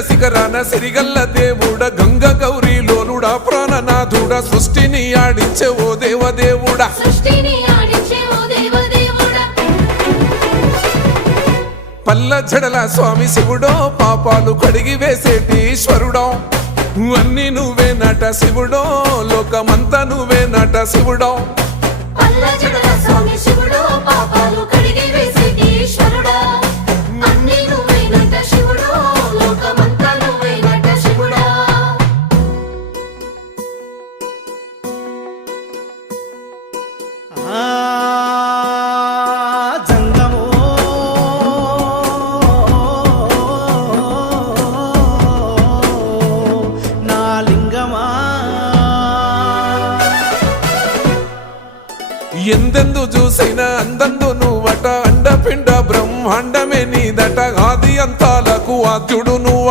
శిఖరాన సిరిగల్ల దేవుడ గంగ గౌరీ లోలుడా ప్రాణనాథుడా సృష్టిని ఆడించే ఓ దేవదేవుడా పల్ల జడల స్వామి శివుడో పాపాలు కడిగి వేసేటి ఈశ్వరుడో అన్ని నువ్వే నట శివుడో లోకమంతా నువ్వే నట శివుడో ఎందెందు చూసైనా అందందు నువ్వట అండపిండ బ్రహ్మాండమే నీదట ఆది అంతాలకు ఆద్యుడు నువ్వట